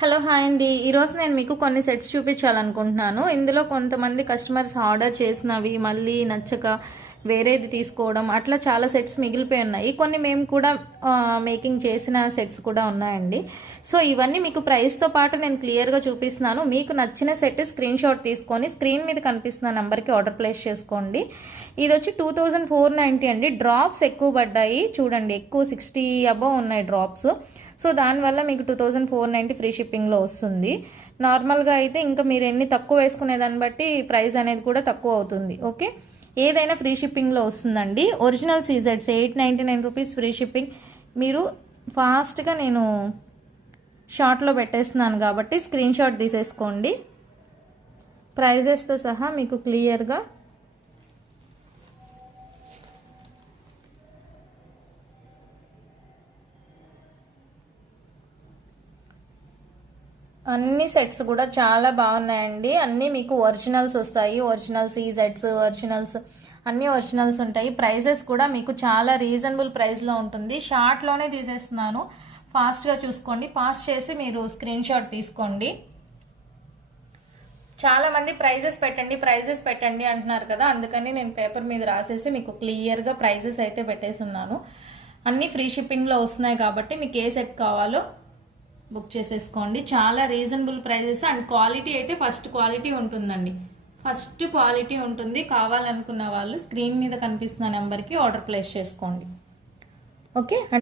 Hello hi అండి. ఈరోజు నేను మీకు కొన్ని సెట్స్ చూపించాలనుకుంటున్నాను. ఇందులో కొంతమంది కస్టమర్స్ ఆర్డర్ చేసినవి మళ్ళీ నచ్చక వేరేది తీసుకోవడం అట్లా చాలా సెట్స్ మిగిలిపోయి ఉన్నాయి. కొన్ని మేము కూడా మేకింగ్ చేసిన సెట్స్ కూడా ఉన్నాయండి. సో ఇవన్నీ మీకు ప్రైస్తో పాటు నేను క్లియర్గా చూపిస్తున్నాను. మీకు నచ్చిన సెట్ స్క్రీన్ షాట్ తీసుకొని స్క్రీన్ మీద కనిపిస్తున్న నెంబర్కి ఆర్డర్ ప్లేస్ చేసుకోండి. ఇది వచ్చి 2490 అండి. డ్రాప్స్ ఎక్కువ పడ్డాయి చూడండి, ఎక్కువ 60 అబవ్ ఉన్నాయి డ్రాప్స్. సో దానివల్ల మీకు 2490 ఫ్రీ షిప్పింగ్లో వస్తుంది. నార్మల్గా అయితే ఇంకా మీరు ఎన్ని తక్కువ వేసుకునే దాన్ని బట్టి ప్రైస్ అనేది కూడా తక్కువ అవుతుంది. ఓకే, ఏదైనా ఫ్రీ షిప్పింగ్లో వస్తుందండి. ఒరిజినల్ సీజెడ్స్ 899 రూపీస్ ఫ్రీ షిప్పింగ్. మీరు ఫాస్ట్గా నేను షార్ట్లో పెట్టేస్తున్నాను కాబట్టి స్క్రీన్ షాట్ తీసేసుకోండి. ప్రైజెస్తో సహా మీకు క్లియర్గా అన్ని సెట్స్ కూడా చాలా బాగున్నాయండి. అన్నీ మీకు ఒరిజినల్స్ వస్తాయి. ఒరిజినల్ సీజెడ్స్ ఒరిజినల్స్ అన్నీ ఒరిజినల్స్ ఉంటాయి. ప్రైజెస్ కూడా మీకు చాలా రీజనబుల్ ప్రైస్లో ఉంటుంది. షార్ట్లోనే తీసేస్తున్నాను, ఫాస్ట్గా చూసుకోండి. పాస్ చేసి మీరు స్క్రీన్ షాట్ తీసుకోండి. చాలామంది ప్రైజెస్ పెట్టండి అంటున్నారు కదా, అందుకని నేను పేపర్ మీద రాసేసి మీకు క్లియర్గా ప్రైజెస్ అయితే పెట్టేసి ఉన్నాను. అన్నీ ఫ్రీ షిప్పింగ్లో వస్తున్నాయి కాబట్టి మీకు ఏ సెట్ కావాలో బుక్ చేసేసుకోండి. చాలా రీజనబుల్ ప్రైజెస్ అండ్ క్వాలిటీ అయితే ఫస్ట్ క్వాలిటీ ఉంటుందండి. ఫస్ట్ క్వాలిటీ ఉంటుంది. కావాలనుకున్న వాళ్ళు స్క్రీన్ మీద కనిపిస్తున్న నెంబర్కి ఆర్డర్ ప్లేస్ చేసుకోండి. ఓకే.